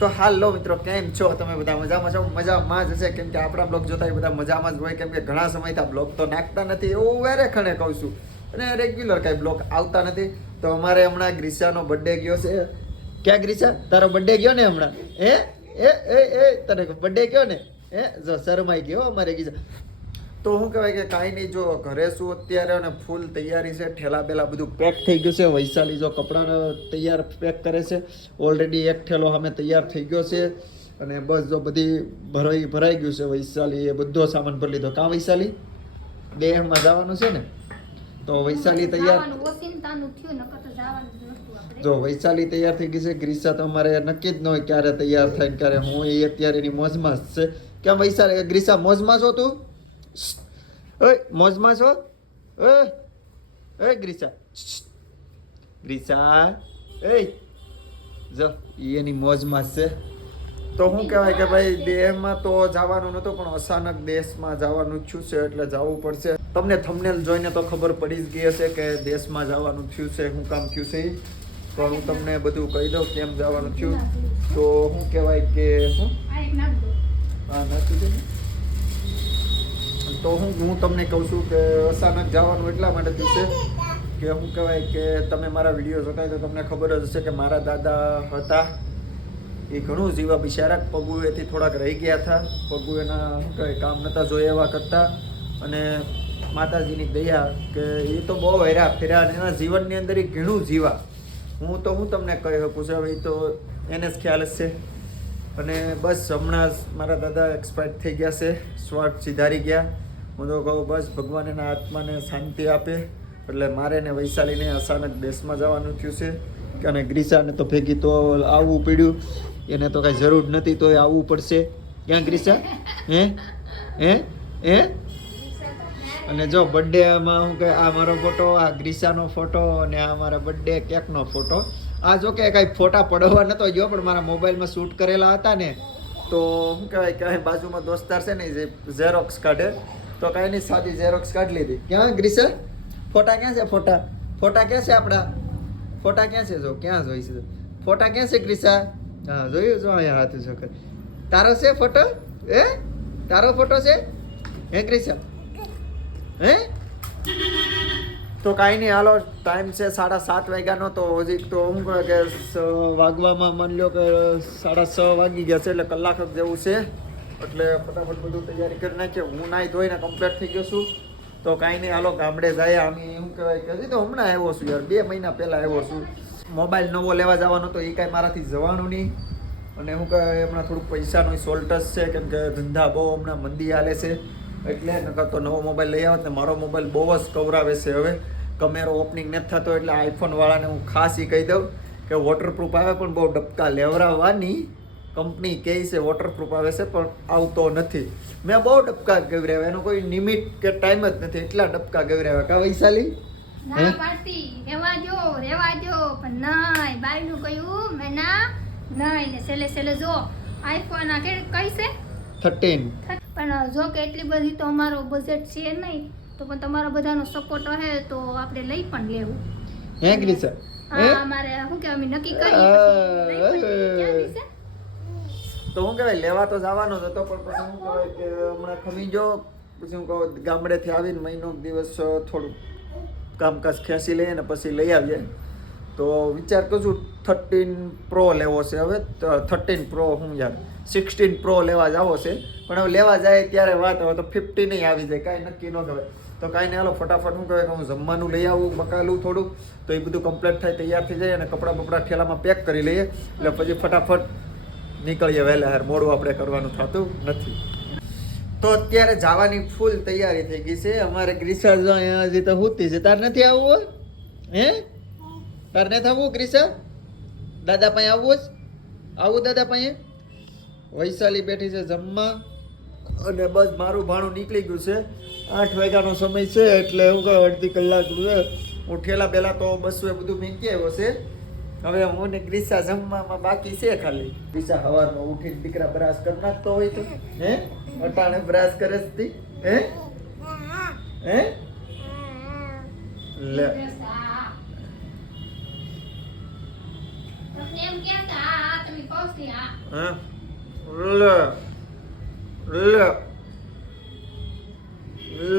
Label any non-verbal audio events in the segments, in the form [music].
તો હાલો મિત્રો, કેમ છો? તમે બધા મજામાં છો? મજામાં જ હશે. કેમ કે આપણા બ્લોગ જોતા એ બધા મજામાં જ હોય. કેમ કે ઘણા સમયથી બ્લોગ તો નાખતા નથી એવું વેરે ખણે કહું છું. અને રેગ્યુલર કાંઈ બ્લોગ આવતા નથી. તો અમારે હમણાં ગ્રીસાનો બર્થડે ગયો છે. ક્યાં ગ્રીસા? તારો બર્થડે ગયો ને હમણાં? હે? એ એ એ તને બર્થડે ગયો ને? હે? જો શરમાઈ ગયો અમારે ગીસા તો શું કહેવાય કે કાંઈ નહીં જો ઘરે શું અત્યારે અને ફૂલ તૈયારી છે ઠેલા બેલા બધું પેક થઈ ગયું છે વૈશાલી જો કપડાં તૈયાર પેક કરે છે ઓલરેડી એક ઠેલો અમે તૈયાર થઈ ગયો છે અને બસ જો બધી ભરાઈ ભરાઈ ગયું છે વૈશાલી એ બધો સામાન ભરી લીધો. કાં વૈશાલી? દેહમાં જવાનું છે ને? તો વૈશાલી તૈયાર જ વૈશાલી તૈયાર થઈ ગઈ છે ગ્રીસા તો અમારે નક્કી જ ન હોય ક્યારે તૈયાર થાય ક્યારે હું એ અત્યારે એની મોજમાં જ છે. કેમ વૈશાલી ગ્રીસા મોજમાં છો તું? ઓય મોજમાં છો? ઓય ઓય ગ્રીસા. ગ્રીસા એય જો એની મોજમાં છે. તો શું કહેવાય કે ભાઈ દેહમાં તો જવાનું નહોતું પણ અચાનક દેશમાં જવાનું થયું છે એટલે જવું પડશે. તમને થંબનેલ જોઈને તો ખબર પડી જ ગઈ હશે કે દેશમાં જવાનું થયું છે શું કામ થયું છે તો હું તમને બધું કહી દઉં કેમ જવાનું થયું. તો શું કહેવાય કે શું? હા દે દો. તો હું હું તમને કહું છું કે અચાનક જવાનું એટલા માટે દિવસે કે શું કહેવાય કે તમે મારા વીડિયો જોતા તો તમને ખબર જ હશે કે મારા દાદા હતા. એ ઘણું જીવા બિચારા પગુએથી થોડાક રહી ગયા હતા. પગુ એના શું કહેવાય, કામ નહોતા જોઈએ એવા કરતા. અને માતાજીની દયા કે એ તો બહુ હેરા ફેર્યા અને એના જીવનની અંદર એ ઘણું જીવા. હું તો, હું તમને કહી શકું છું, હવે તો એને જ ખ્યાલ છે અને બસ હમણાં મારા દાદા એક્સપાયર થઈ ગયા છે. સ્વાર્થ સિધારી ગયા. હું તો કહું, બસ ભગવાન એના આત્માને શાંતિ આપે. એટલે મારે ને વૈશાલીને અચાનક દેશમાં જવાનું થયું છે અને ગ્રીસાને તો ભેગી તો આવવું પડ્યું. એને તો કાંઈ જરૂર નથી, તોય આવવું પડશે. ક્યાં ગ્રીસા? હે? હે? હે? અને જો બર્થડેમાં હું કે આ મારો ફોટો, આ ગ્રીસાનો ફોટો અને આ મારા બર્થડે કેકનો ફોટો. આ જો કે કાંઈ ફોટા પડવા નતો ગયો, પણ મારા મોબાઈલમાં શૂટ કરેલા હતા ને. તો શું કહેવાય કે બાજુમાં દોસ્તાર છે ને જે ઝેરોક્સ કાઢે. તો કાંઈ નહીં સાદી ઝેરોક્સ કાઢી લીધી. ક્યાં ગ્રીસા ફોટા ક્યાં છે? ફોટા. ફોટા ક્યાં છે આપણા ફોટા ક્યાં છે? જો, ક્યાં જોઈ છે? ફોટા ક્યાં છે ગ્રીસા હા, જોયું જો અહીંયા હાથ છોકર તારો છે ફોટો? એ તારો ફોટો છે? હે ગ્રીસા હે? તો કાંઈ નહીં, હાલો ટાઈમ છે સાડા સાત વાગ્યાનો, તો હજી તો હું કે વાગવામાં માની લો કે સાડા છ વાગી ગયા છે, એટલે કલાક જેવું છે. એટલે ફટાફટ બધું તૈયારી કરી નાખીએ. હું નાહી ધોઈને કમ્પ્લીટ થઈ ગયો છું. તો કાંઈ નહીં, હાલો, ગામડે જાય. આમ શું કહેવાય કે તો હમણાં આવ્યો છું યાર. બે મહિના પહેલાં આવ્યો છું. મોબાઈલ નવો લેવા જવાનો તો એ કાંઈ મારાથી જવાનું નહીં. અને હું કહે, હમણાં થોડુંક પૈસાનો સોલ્ટસ છે. કેમ કે ધંધા બહુ હમણાં મંદી હાલે છે. એટલે નકર તો નવો મોબાઈલ લઈ આવત ને મારો મોબાઈલ બહુ જ કવરાવે છે હવે. કમેરો ઓપનિંગ નથી થતો, એટલે આઈફોનવાળાને હું ખાસ એ કહી દઉં કે વોટરપ્રૂફ આવે પણ બહુ ડબકા લેવડાવવાની કંપની કહે છે વોટરપ્રૂફ આવે છે પણ આવતો નથી. મેં બહુ ડબકા ગવરાવ્યા એનો કોઈ લિમિટ કે ટાઈમ જ નથી. એટલા ડબકા ગવરાવ્યા કા વૈશાલી? ના પાડતી રેવા જો રેવા જો પણ નહીં બાયનું કહ્યું મેં ના નહીં ને છેલ્લે છેલ્લે જો આઈફોન આ કે કઈ છે? પણ જો કે એટલી બધી તો અમારો બજેટ છે નહીં તો પણ તમારો બધાનો સપોર્ટ હે તો આપણે લઈ પણ લેવું. હે ગ્રીસા અમારે શું કે અમે નક્કી કરી. ક્યાં? તો હું કહેવાય, લેવા તો જવાનો જ હતો, પણ પછી હું કહેવાય કે હમણાં ખમી જો પછી હું કહું, ગામડેથી આવીને મહિનો દિવસ થોડું કામકાજ ખેંચી લઈએ ને પછી લઈ આવીએ તો વિચાર કરું થર્ટીન પ્રો લેવો છે હવે થર્ટીન પ્રો હું યાર સિક્સટીન પ્રો લેવા જાવો છે. પણ હવે લેવા જાય ત્યારે વાત હવે તો ફિફ્ટી નહીં આવી જાય, કાંઈ નક્કી ન કહેવાય તો કાંઈ નહીં, હાલો, ફટાફટ હું કહેવાય કે હું જમવાનું લઈ આવું બકાલું થોડું, તો એ બધું કમ્પ્લીટ થાય, તૈયાર થઈ જાય અને કપડાં બપડા ઠેલામાં પેક કરી લઈએ. એટલે પછી ફટાફટ નીકળીએ વહેલા હાર. મોડું આપણે કરવાનું થતું નથી. તો અત્યારે જવાની ફૂલ તૈયારી થઈ ગઈ છે. અમારે ગ્રીસા અહીંયા હજી તો હુતી છે. તાર નથી આવવું હે? તાર નથી આવવું ગ્રીસા દાદા પાસે આવવું જ આવું દાદા પાસે? વૈશાલી બેઠી છે જમવા. અને બસ મારું ભાણું નીકળી ગયું છે. આઠ વાગ્યાનો સમય છે એટલે હું કહું અડધી કલાક હું ઠેલા પહેલાં તો બસો એ બધું મૂકી આવ્યો છે. હવે હું ને ગ્રીસા જમવામાં બાકી છે ખાલી. ગ્રીસા સવારમાં ઉઠીને દીકરા બ્રાશ કરી નાખતો હોય તો? હે? અટાણે બ્રાશ કરે છે હે? હે? લે. છો લે. લે.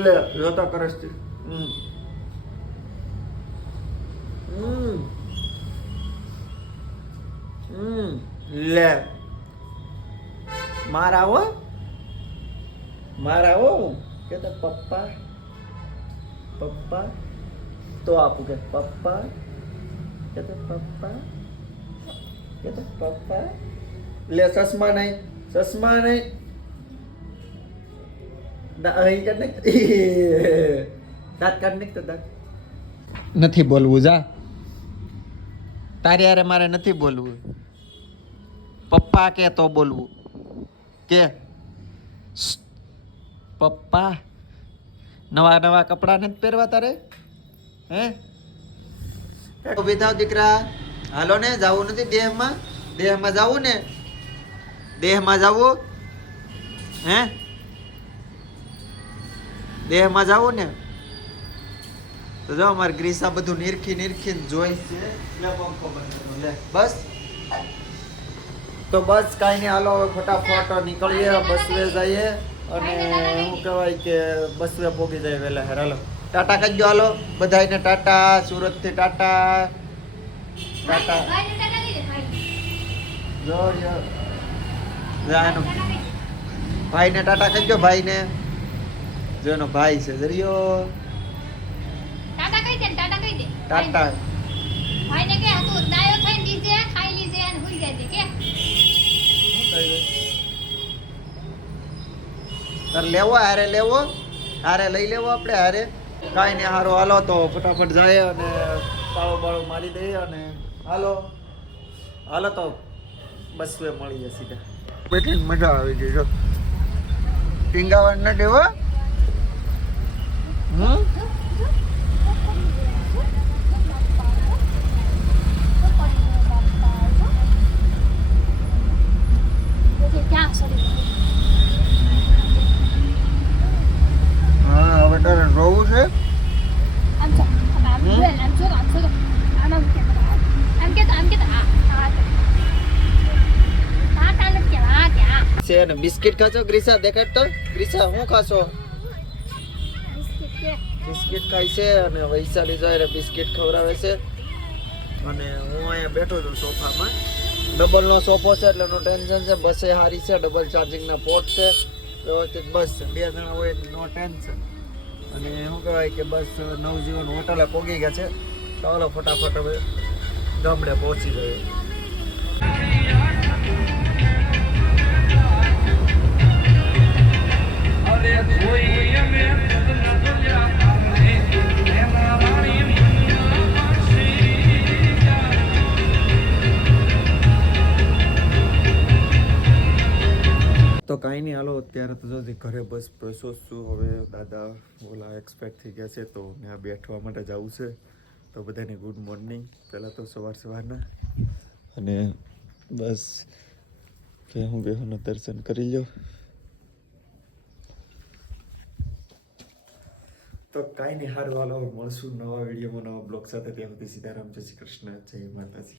લે. જોતા કરે હમ હમ. લે. મારા હો. મારા હો. કે પપ્પા. પપ્પા. તો આપું કે પપ્પા. કે પપ્પા. કે પપ્પા. લે, ચશ્મા નહીં. ચશ્મા નહીં. અહીં [laughs] કાઢ નાખ. દાંત કાઢ તો નથી બોલવું, જા. તારી યારે મારે નથી બોલવું. પપ્પા કે તો બોલવું. કે પપ્પા, નવા નવા કપડાં નથી પહેરવા તારે? હે? ઊભી થાવ દીકરા, હાલો ને, જાવું નથી દેહમાં? દેહમાં જાવું ને? દેહમાં જાવું? હે? દેહમાં જાવું ને? તો જો, અમારે ગ્રીસા બધું નિરખી નિરખીને જોઈ છે. બસ. તો બસ કાંઈ નહીં હાલો હવે ફટાફટ નીકળીએ બસવે જઈએ અને શું કહેવાય કે બસવે પોગી જાય વહેલા હેર હાલો ટાટા કહેજો હાલો બધાને ટાટા સુરતથી ટાટા ટાટા ભાઈને ટાટા કહી દે, ભાઈ. ને. જા એનો ભાઈને ટાટા જો એનો ભાઈ છે જરિયો ટાટા કહી દે ને, ટાટા કહી દે. ટાટા ભાઈને કે તું ડાયો થઈને દીજે, ખાઈ લીજે અને ભૂલી જાજે, કે? તાર લેવો હારે લેવો? હારે લઈ લેવો આપણે હારે? કાંઈ નહીં, હારો, હાલો તો ફટાફટ જાય અને તાળો બાળો મારી દઈએ અને હાલો. હાલો તો બસ બસવે મળીએ સીધા. બેઠીને મજા આવી ગઈ, જો. ટીંગાવણ ન દેવા હમ? સરી? હા હવે તારે રોવું છે આમ જો, આમ આમ આમ જો, આમ જો. આમ આમ કે, આમ કે આમ કે તો, હા, હા તો. ટાટા નથી કહેવા, હા કે હા. છે ને બિસ્કિટ ખાશો ગ્રીસા દેખાડ તો ગ્રીસા શું ખાશો બિસ્કિટ બિસ્કિટ ખાય છે અને વૈશાલી જાય બિસ્કિટ ખવડાવે છે અને હું અહીંયા બેઠો છું સોફામાં ડબલ નો સોફો છે એટલે નો ટેન્શન છે. બસે સારી છે. ડબલ ચાર્જિંગ ના પોર્ટ છે. વ્યવસ્થિત બસ. બે જણા હોય નો ટેન્શન અને શું કહેવાય કે બસ નવજીવન હોટલે પહોંચી ગયા છે. ચાલો ફટાફટ હવે ગામડે પહોંચી અરે કોઈ અમે દોલ્યા પામે એમાં વાણી તો કાંઈ નહીં. હાલો, અત્યારે તો જો ઘરે બસ બેસો છું. હવે દાદા ઓલા એક્સપેક્ટ થઈ ગયા છે તો ત્યાં બેઠવા માટે જવું છે. તો બધાને ગુડ મોર્નિંગ પહેલાં તો સવાર સવારના. અને બસ, કે હું બેહોના દર્શન કરી લો તો કાંઈ નહીં, હાર વાલો મળશું નવા વિડીયોમાં નવા બ્લોગ સાથે. ત્યાં સુધી સીતારામ, જય શ્રી કૃષ્ણ, જય માતાજી.